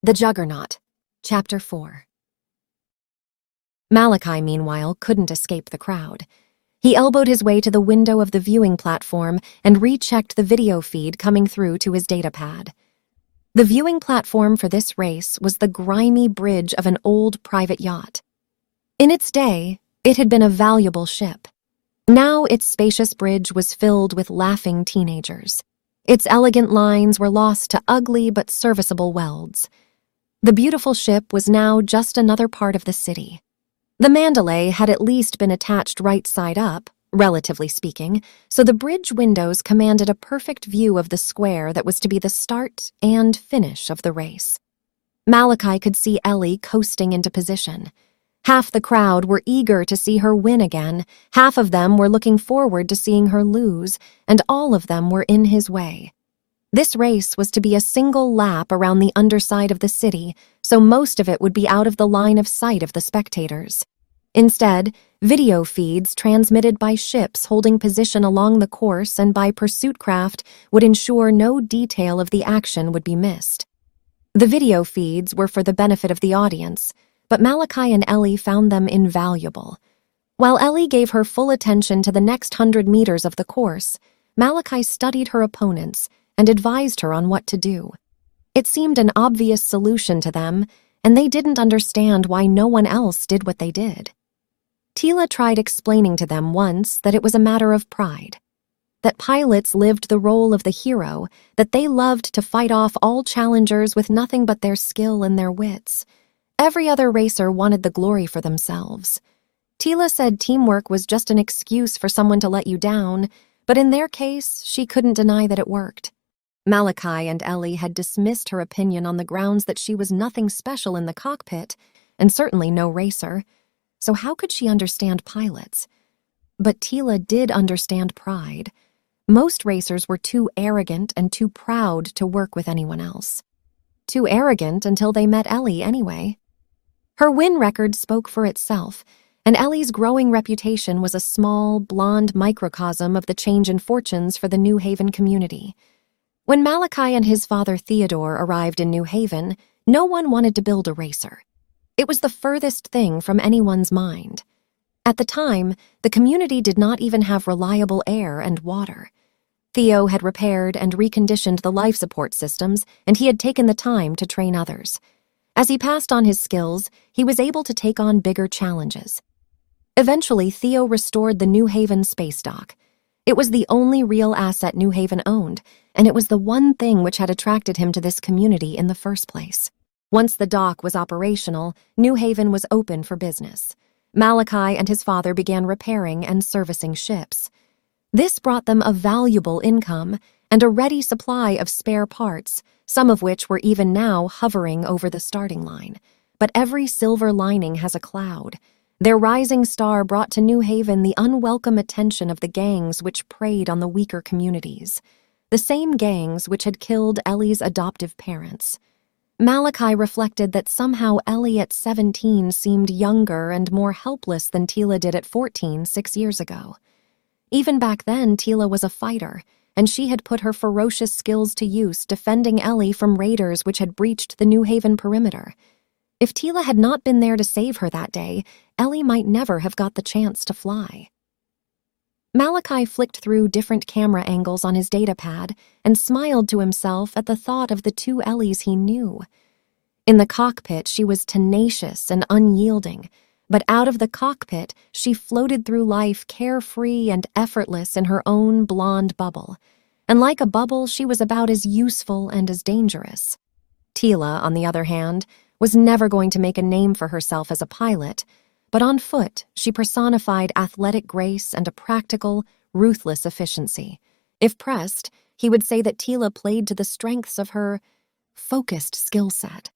The Juggernaut, Chapter 4. Malachi, meanwhile, couldn't escape the crowd. He elbowed his way to the window of the viewing platform and rechecked the video feed coming through to his datapad. The viewing platform for this race was the grimy bridge of an old private yacht. In its day, it had been a valuable ship. Now its spacious bridge was filled with laughing teenagers. Its elegant lines were lost to ugly but serviceable welds. The beautiful ship was now just another part of the city. The Mandalay had at least been attached right side up, relatively speaking, so the bridge windows commanded a perfect view of the square that was to be the start and finish of the race. Malachi could see Ellie coasting into position. Half the crowd were eager to see her win again, half of them were looking forward to seeing her lose, and all of them were in his way. This race was to be a single lap around the underside of the city, so most of it would be out of the line of sight of the spectators. Instead, video feeds transmitted by ships holding position along the course and by pursuit craft would ensure no detail of the action would be missed. The video feeds were for the benefit of the audience, but Malachi and Ellie found them invaluable. While Ellie gave her full attention to the next 100 meters of the course, Malachi studied her opponents and advised her on what to do. It seemed an obvious solution to them, and they didn't understand why no one else did what they did. Tila tried explaining to them once that it was a matter of pride, that pilots lived the role of the hero, that they loved to fight off all challengers with nothing but their skill and their wits. Every other racer wanted the glory for themselves. Tila said teamwork was just an excuse for someone to let you down, but in their case, she couldn't deny that it worked. Malachi and Ellie had dismissed her opinion on the grounds that she was nothing special in the cockpit, and certainly no racer. So how could she understand pilots? But Tila did understand pride. Most racers were too arrogant and too proud to work with anyone else. Too arrogant until they met Ellie anyway. Her win record spoke for itself, and Ellie's growing reputation was a small, blonde microcosm of the change in fortunes for the New Haven community. When Malachi and his father Theodore arrived in New Haven, no one wanted to build a racer. It was the furthest thing from anyone's mind. At the time, the community did not even have reliable air and water. Theo had repaired and reconditioned the life support systems, and he had taken the time to train others. As he passed on his skills, he was able to take on bigger challenges. Eventually, Theo restored the New Haven space dock. It was the only real asset New Haven owned, and it was the one thing which had attracted him to this community in the first place. Once the dock was operational, New Haven was open for business. Malachi and his father began repairing and servicing ships. This brought them a valuable income and a ready supply of spare parts, some of which were even now hovering over the starting line. But every silver lining has a cloud. Their rising star brought to New Haven the unwelcome attention of the gangs which preyed on the weaker communities. The same gangs which had killed Ellie's adoptive parents. Malachi reflected that somehow Ellie at 17 seemed younger and more helpless than Tila did at 14 6 years ago. Even back then, Tila was a fighter, and she had put her ferocious skills to use defending Ellie from raiders which had breached the New Haven perimeter. If Tila had not been there to save her that day, Ellie might never have got the chance to fly. Malachi flicked through different camera angles on his datapad and smiled to himself at the thought of the two Ellies he knew. In the cockpit, she was tenacious and unyielding, but out of the cockpit, she floated through life carefree and effortless in her own blonde bubble. And like a bubble, she was about as useful and as dangerous. Tila, on the other hand, was never going to make a name for herself as a pilot, but on foot, she personified athletic grace and a practical, ruthless efficiency. If pressed, he would say that Tila played to the strengths of her focused skill set.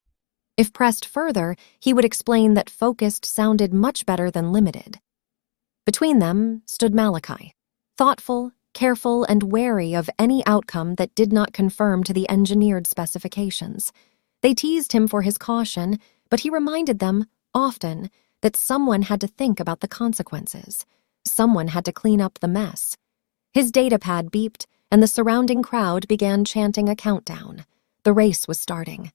If pressed further, he would explain that focused sounded much better than limited. Between them stood Malachi, thoughtful, careful, and wary of any outcome that did not conform to the engineered specifications. They teased him for his caution, but he reminded them, often, that someone had to think about the consequences. Someone had to clean up the mess. His datapad beeped, and the surrounding crowd began chanting a countdown. The race was starting.